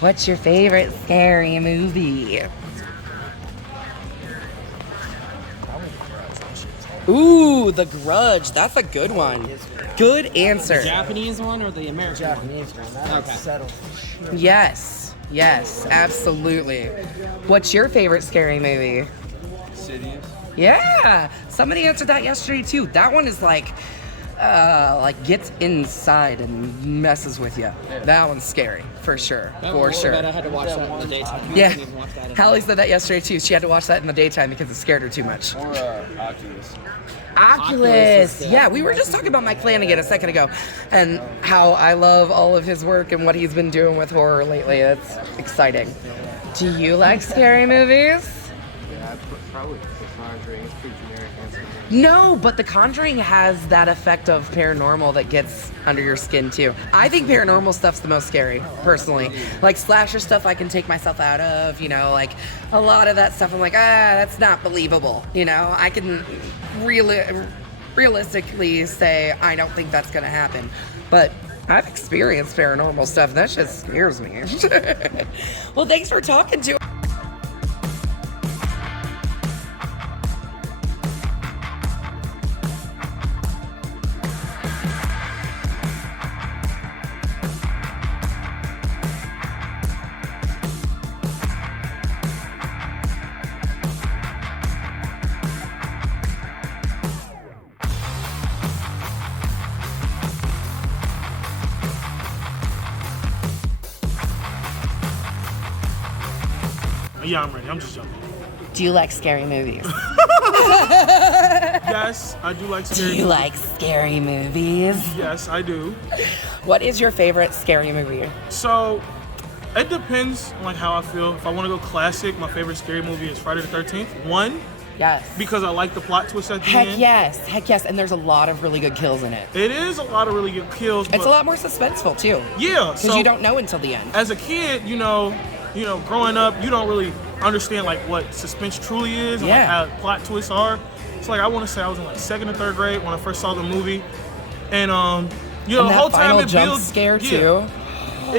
What's your favorite scary movie? Ooh, The Grudge. That's a good one. Good answer. The Japanese one or the American Japanese one. That Okay. settled. Yes. Yes, absolutely. What's your favorite scary movie? Insidious. Yeah. Somebody answered that yesterday too. That one is like gets inside and messes with you. That one's scary for sure. That For one, sure. I had to watch that in the daytime. I Yeah. didn't even watch that at Hallie night. said that yesterday too. She had to watch that in the daytime because it scared her too much. Or Oculus. Oculus. is Yeah, we were just talking about Mike Flanagan a second ago and how I love all of his work and what he's been doing with horror lately. It's exciting. Do you like scary movies? Yeah, probably The Conjuring. It's pretty generic answer. No, but The Conjuring has that effect of paranormal that gets under your skin too. I think paranormal stuff's the most scary, personally. Like slasher stuff I can take myself out of, like a lot of that stuff I'm like, that's not believable. I can realistically say I don't think that's gonna happen. But I've experienced paranormal stuff. That just scares me. Well, thanks for talking to Yeah, I'm ready. I'm just joking. Do you like scary movies? Yes, I do like Do scary you movies. like scary movies? Yes, I do. What is your favorite scary movie? So, it depends on how I feel. If I want to go classic, my favorite scary movie is Friday the 13th. One, Yes. because I like the plot twist at the Heck end. yes, and there's a lot of really good kills in it. It is a lot of really good kills. It's but a lot more suspenseful too, Yeah, because so you don't know until the end. as a kid, growing up, you don't really understand like what suspense truly is and like Yeah. how plot twists are. So like I want to say I was in like 2nd or 3rd grade when I first saw the movie, and And the that whole time final it jump builds. scare yeah. too.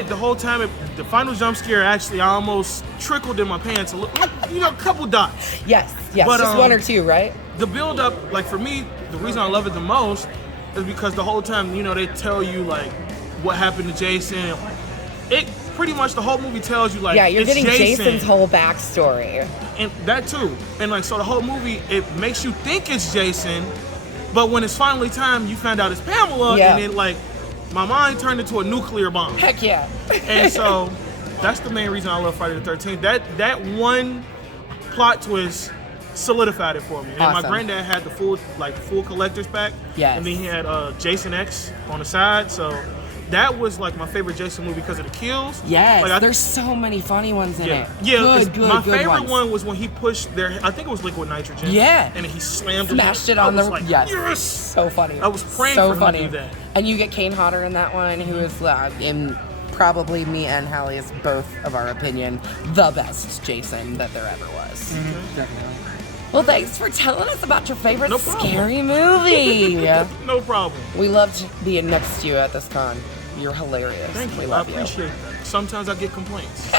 The whole time, the final jump scare actually almost trickled in my pants a couple dots. Yes, But, just one or two, right? The build up, like for me, the reason I love it the most is because the whole time, they tell you like what happened to Jason. It pretty much the whole movie tells you like Yeah, you're it's getting Jason, Jason's whole backstory. and that too. And like so, the whole movie it makes you think it's Jason, but when it's finally time, you find out it's Pamela, Yeah. and then like my mind turned into a nuclear bomb. Heck yeah. And so that's the main reason I love Friday the 13th. That one plot twist solidified it for me. And my Awesome. granddad had the full collector's pack. Yes. And then he had Jason X on the side. So that was like my favorite Jason movie because of the kills. Yes, Like, there's so many funny ones in yeah, it. yeah. Good, my good favorite ones. one was when he pushed I think it was liquid nitrogen. Yeah. And then he slammed Smashed it. it on I was the like, yes. yes. So funny. I was praying so for him funny. to do that. And you get Kane Hodder in that one, who is in probably me and Hallie is both of our opinion the best Jason that there ever was. Definitely. Well, thanks for telling us about your favorite No problem. scary movie. No problem. We loved being next to you at this con. You're hilarious. Thank We you. I love you. appreciate that. Sometimes I get complaints.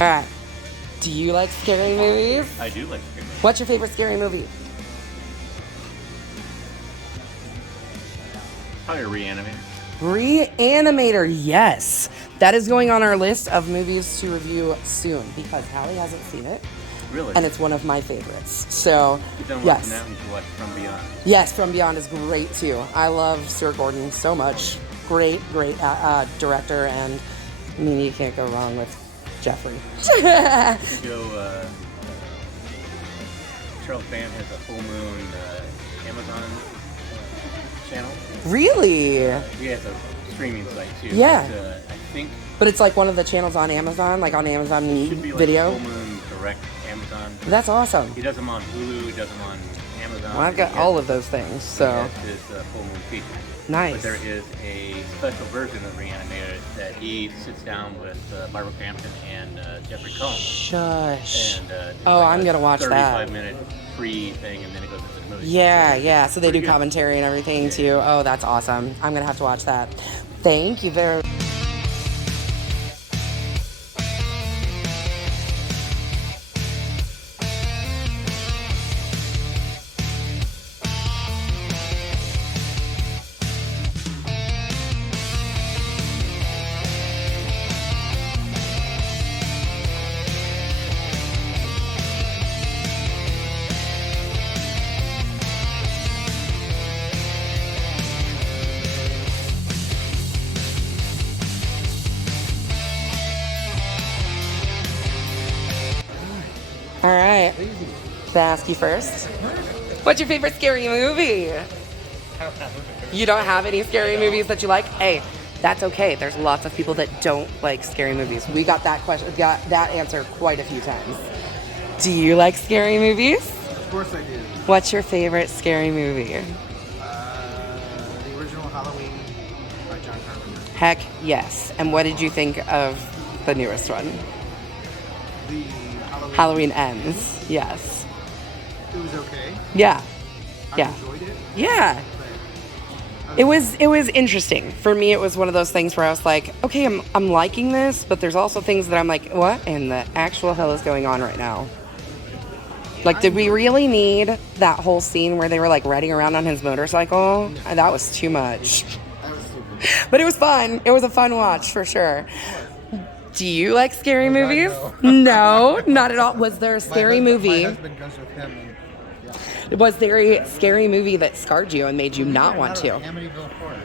All right. Do you like scary movies? I do like scary movies. What's your favorite scary movie? Probably a Reanimator. Reanimator, yes. That is going on our list of movies to review soon because Hallie hasn't seen it, Really? and it's one of my favorites. So, You're done yes. watching that, you can watch From Beyond. Yes, From Beyond is great too. I love Stuart Gordon so much. Great director, and I mean, you can't go wrong with Jeffrey. You go, Charles Band has a full moon Amazon channel. Really? He has a streaming site too. Yeah. But, I think But it's like one of the channels on Amazon, like on Amazon it should be like Video. Full Moon Direct Amazon. That's awesome. He does them on Hulu. He does them on Amazon. Well, I've got all of those things, so That's his Full Moon feature. nice. But there is a special version of Reanimated that he sits down with Barbara Crampton and Jeffrey Combs. Shush. And, it's Oh, like I'm a gonna watch that. 35-minute free thing, and then it goes into the movie. Yeah. So they do Pretty good. commentary and everything too. Oh, that's awesome. I'm gonna have to watch that. Thank you very. All right. To ask you first. What's your favorite scary movie? You don't have any scary movies that you like? Hey, that's okay. There's lots of people that don't like scary movies. We got that answer quite a few times. Do you like scary movies? Of course I do. What's your favorite scary movie? The original Halloween by John Carpenter. Heck yes. And what did you think of the newest one? The Halloween Ends. Yes. It was okay. Yeah. I Yeah. enjoyed it. Yeah. But It was interesting. For me, it was one of those things where I was like, okay, I'm liking this, but there's also things that I'm like, what in the actual hell is going on right now? Like, did we really need that whole scene where they were like riding around on his motorcycle? That was too much. that was stupid. But it was fun. It was a fun watch for sure. Do you like scary Oh, God, movies? no. No, not at all. Was there a scary movie? My husband goes with him. And, yeah. Was there a scary movie that scarred you and made you not want to? Amityville Horror,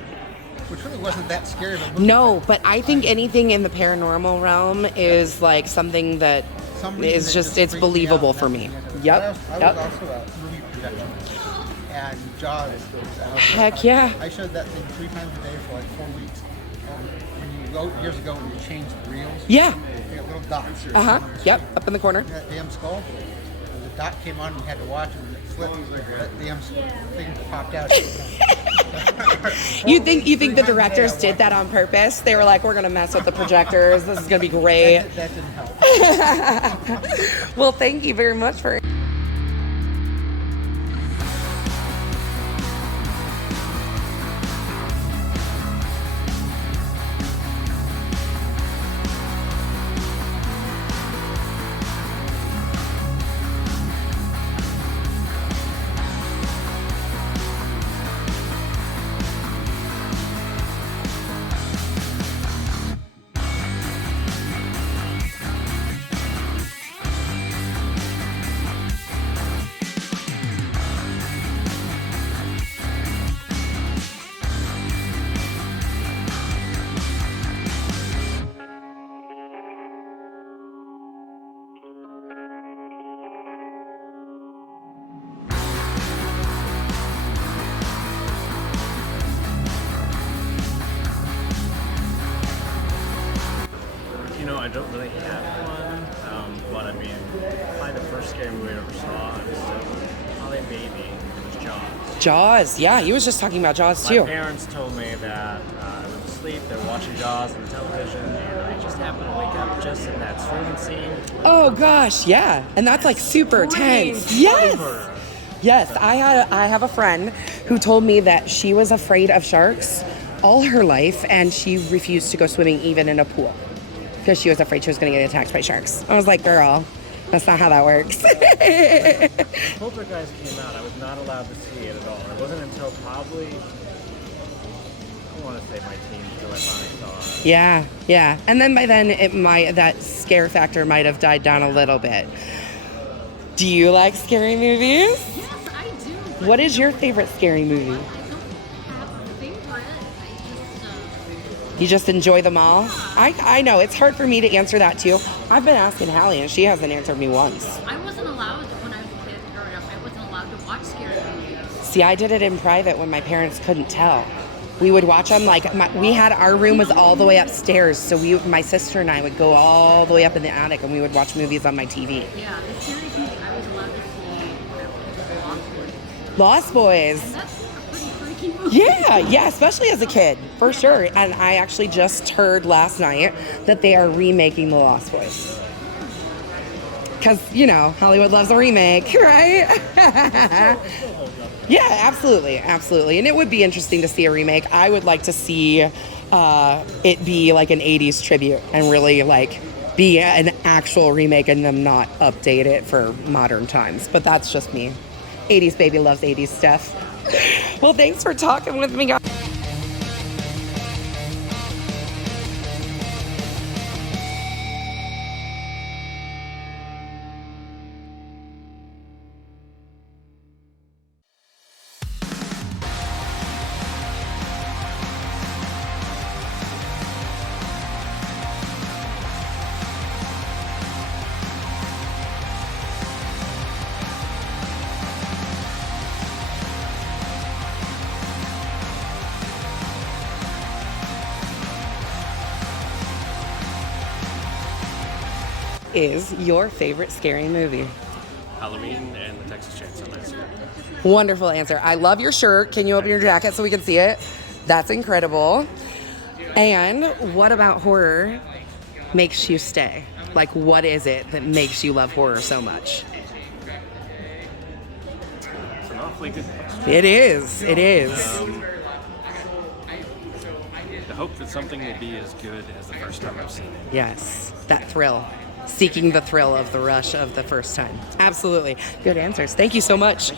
which really wasn't that scary of a movie. No, but I think anything in the paranormal realm is like something that Some reason is it just, it's freaked me out, believable and for that's me. the end of it. Yep, I was yep. also a movie projectionist, and Jaws was out. Heck yeah. I showed that thing 3 times a day for like 4 weeks. And when you go years ago, when you changed the reels, Yeah. you got little dots. Uh-huh. Yep, up in the corner. That damn skull. The dot came on, and you had to watch it, and it flipped. That damn thing popped out. You think the directors did that on purpose? They were like, we're gonna mess with the projectors. This is gonna be great. That didn't help. Well, thank you very much for. You know, I don't really have one, but I mean, probably the first scary movie I ever saw was probably a baby. It was Jaws. Jaws. Yeah, he was just talking about Jaws My too. parents told me that I was asleep, they were watching Jaws on the television, and I just happened to wake up just in that swimming scene. Oh gosh, yeah, and that's like super tense. Yes. Yes, I have a friend who told me that she was afraid of sharks all her life, and she refused to go swimming even in a pool because she was afraid she was going to get attacked by sharks. I was like, girl, that's not how that works. When Poltergeist came out, I was not allowed to see it at all. It wasn't until probably, I want to say my teens until I finally saw it. Yeah. And then by then, that scare factor might have died down a little bit. Do you like scary movies? Yes, I do. What is your favorite scary movie? I don't have a favorite. I just, You just enjoy them all? I know, it's hard for me to answer that too. I've been asking Hallie and she hasn't answered me once. I wasn't allowed, when I was a kid growing up, I wasn't allowed to watch scary movies. See, I did it in private when my parents couldn't tell. We would watch them our room was all the way upstairs, so my sister and I would go all the way up in the attic and we would watch movies on my TV. Yeah, the series movie I was allowed to see Lost Boys. And that's a pretty freaky movie. Yeah, especially as a kid, for sure. And I actually just heard last night that they are remaking The Lost Boys. Because, Hollywood loves a remake, right? Yeah, absolutely. And it would be interesting to see a remake. I would like to see it be like an 80s tribute and really like be an actual remake and them not update it for modern times. But that's just me. 80s baby loves 80s stuff. Well, thanks for talking with me, guys. Is your favorite scary movie? Halloween and the Texas Chainsaw Massacre. Wonderful answer. I love your shirt. Can you open your jacket so we can see it? That's incredible. And what about horror makes you stay? Like, what is it that makes you love horror so much? It's an awfully good question. It is. The hope that something will be as good as the first time I've seen it. Yes, that thrill. Seeking the thrill of the rush of the first time. Absolutely. Good answers. Thank you so much.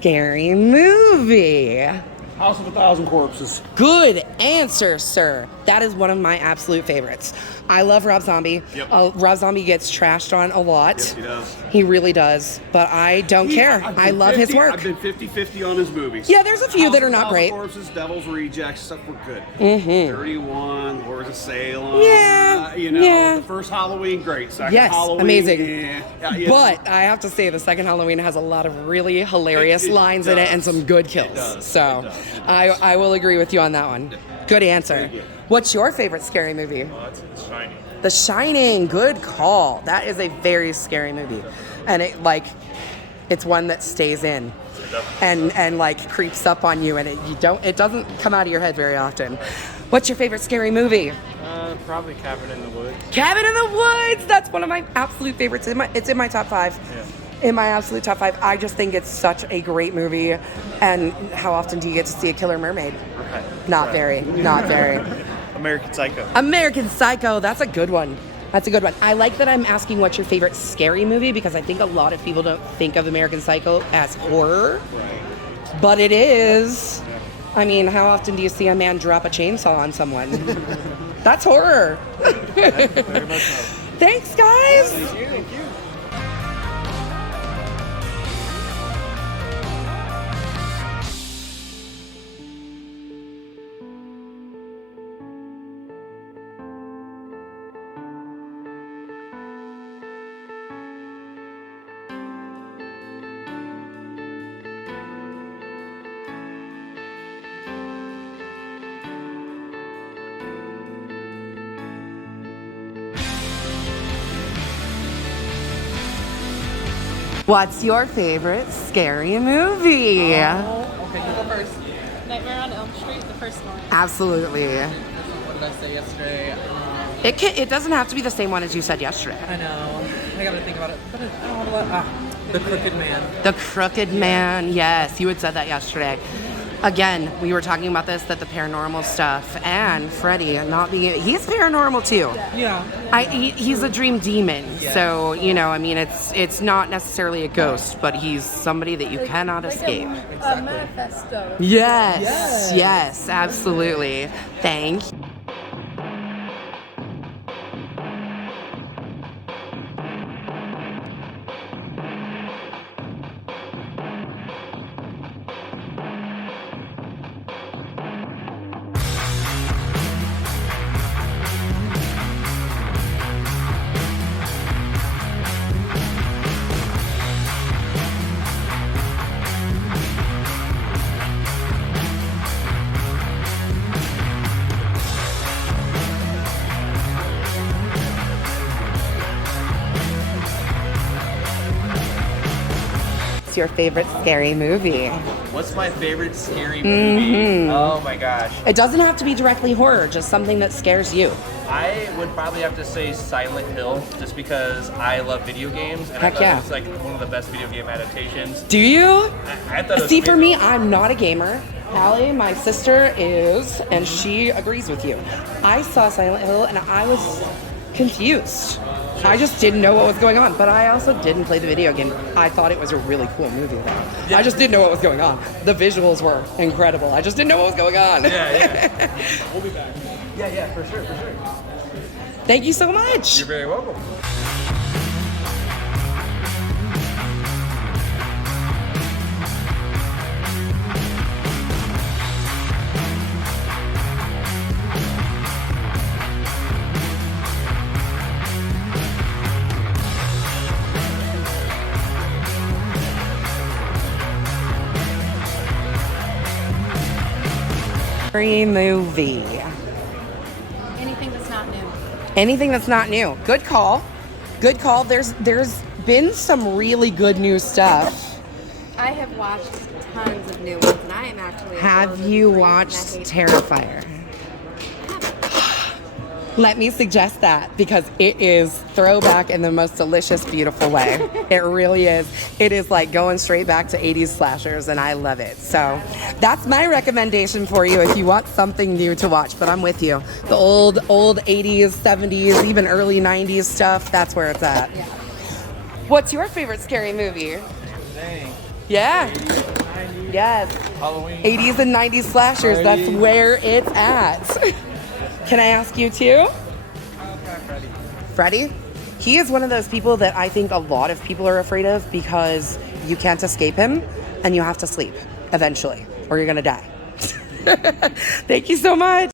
scary movie? House of a Thousand Corpses. Good answer, sir. That is one of my absolute favorites. I love Rob Zombie. Yep. Rob Zombie gets trashed on a lot. Yes, he does. He really does. But I don't care. I've I been love his work. I've been 50-50 on his movies. Yeah, there's a few House that are of a not Thousand great. Corpses, Devil's Rejects, stuff were good. 31, Lords of Salem. Yeah, yeah. The first Halloween, great. Second Yes, Halloween, amazing. yeah. But I have to say, the second Halloween has a lot of really hilarious It lines in it and does. some good kills. It does. So It does. I will agree with you on that one. Good answer. good. What's your favorite scary movie? It's shiny. The Shining. Good call. That is a very scary movie, and it's one that stays in and like creeps up on you, and it doesn't come out of your head very often. What's your favorite scary movie? Probably Cabin in the Woods. Cabin in the Woods. That's one of my absolute favorites. It's in my top 5. Yeah. In my absolute top 5. I just think it's such a great movie. And how often do you get to see a killer mermaid? Right. Not very. Not very. American Psycho. American Psycho. That's a good one. That's a good one. I like that I'm asking what's your favorite scary movie, because I think a lot of people don't think of American Psycho as horror. Right. But it is. I mean, how often do you see a man drop a chainsaw on someone? That's horror. Very much so. Thanks, guys. Thank you. What's your favorite scary movie? Okay, you go first. Nightmare on Elm Street, the first one. Absolutely. What did I say yesterday? It doesn't have to be the same one as you said yesterday. I know. I gotta think about it. But I don't know what. The Crooked Man. The Crooked Man. Yes, you had said that yesterday. Again, we were talking about this, that the paranormal stuff and Freddy not being, he's paranormal too. Yeah. He's a dream demon. Yes. So, I mean, it's not necessarily a ghost, but he's somebody that you cannot escape. A manifesto. Yes, absolutely. Thank you. What's your favorite scary movie? What's my favorite scary movie? Oh my gosh. It doesn't have to be directly horror, just something that scares you. I would probably have to say Silent Hill, just because I love video games, and I Heck thought yeah. it was like one of the best video game adaptations. Do you? I thought it was See, for me, amazing. I'm not a gamer. Allie, my sister, is, and she agrees with you. I saw Silent Hill and I was confused. I just didn't know what was going on, but I also didn't play the video game. I thought it was a really cool movie, though. I just didn't know what was going on. The visuals were incredible. I just didn't know what was going on. Yeah. We'll be back. Yeah, for sure. Thank you so much. You're very welcome. Scary movie. Anything that's not new. Anything that's not new. Good call. Good call. There's been some really good new stuff. I have watched tons of new ones, and I am actually. Have you watched Terrifier? Let me suggest that, because it is throwback in the most delicious, beautiful way. It really is. It is like going straight back to 80s slashers, and I love it. So that's my recommendation for you if you want something new to watch. But I'm with you. The old 80s, 70s, even early 90s stuff, that's where it's at. Yeah. What's your favorite scary movie? Dang. Yeah. I Yes. Halloween. 80s and 90s slashers. That's Freddy. where it's at. Can I ask you too? Freddy? He is one of those people that I think a lot of people are afraid of because you can't escape him and you have to sleep eventually or you're going to die. Thank you so much.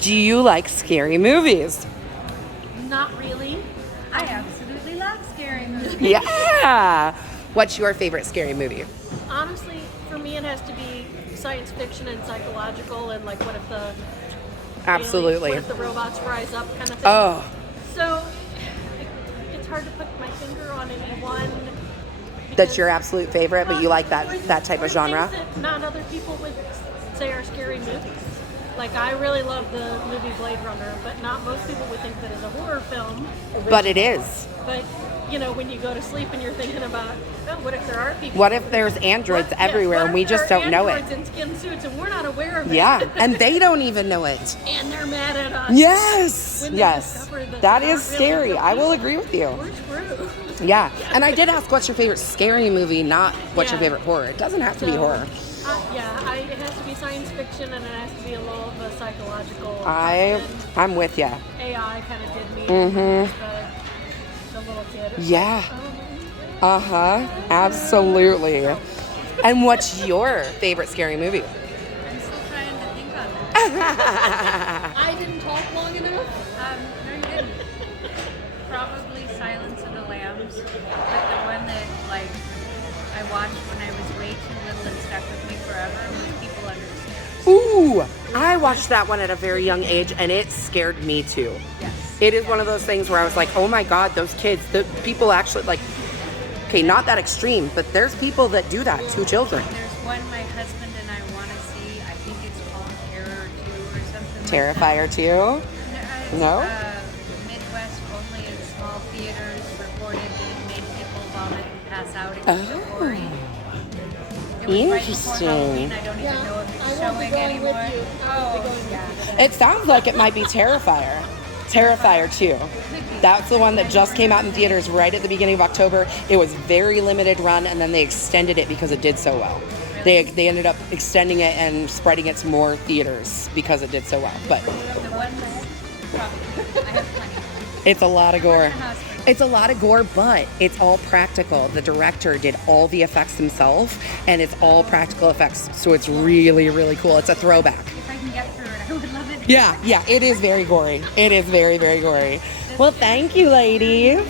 Do you like scary movies? Not really. I absolutely love scary movies. Yeah. What's your favorite scary movie? Honestly, for me, it has to be science fiction and psychological, and like, what if the Absolutely. what if the robots rise up, kind of thing. Oh, So it's hard to put my finger on any one. that's your absolute favorite, but you like that type or of genre? things that not other people would say are scary movies. Like, I really love the movie Blade Runner, but not most people would think that is a horror film. But it is. But, you know, when you go to sleep and you're thinking about, oh, what if there are people? What if there's androids everywhere what and we if just there are don't know it? androids in skin suits and we're not aware of it? Yeah, and they don't even know it. And they're mad at us. Yes, When they yes. discover that That they're is not really scary. real I will people. agree with you. We're screwed. Yeah, and I did ask what's your favorite scary movie, not what's your Yeah. favorite horror. It doesn't have to be So, horror. it has to be science fiction and it has to be a little of a psychological. I'm with you. AI kind of did me. Mhm. The little kid. Yeah. Uh-huh. Absolutely. And what's your favorite scary movie? I'm still trying to think on it. I didn't talk long enough. No, you didn't. Probably Silence of the Lambs, but the one that like I watched when I was way too little and stuck with me forever was People Under the Stairs. Ooh, I watched that one at a very young age and it scared me too. Yes. It is one of those things where I was like, oh my God, those kids, the people actually like, okay, not that extreme, but there's people that do that to children. There's one my husband and I want to see. I think it's called Terror 2 or something. Terrifier too? No? Midwest only in small theaters reported that it made people vomit and pass out. It was so gory. It was right before Halloween. Interesting. I don't even know if it's showing anymore. Oh, yeah. It sounds like it might be Terrifier. Terrifier 2. That's the one that just came out in theaters right at the beginning of October. It was very limited run and then they extended it because it did so well. They ended up extending it and spreading it to more theaters because it did so well. But The one probably. I have plenty. it's a lot of gore. It's a lot of gore, but it's all practical. The director did all the effects himself, and it's all practical effects. So it's really, really cool. It's a throwback. If I can get through it, I would love it. Yeah, it is very gory. It is very, very gory. Well, thank you, ladies.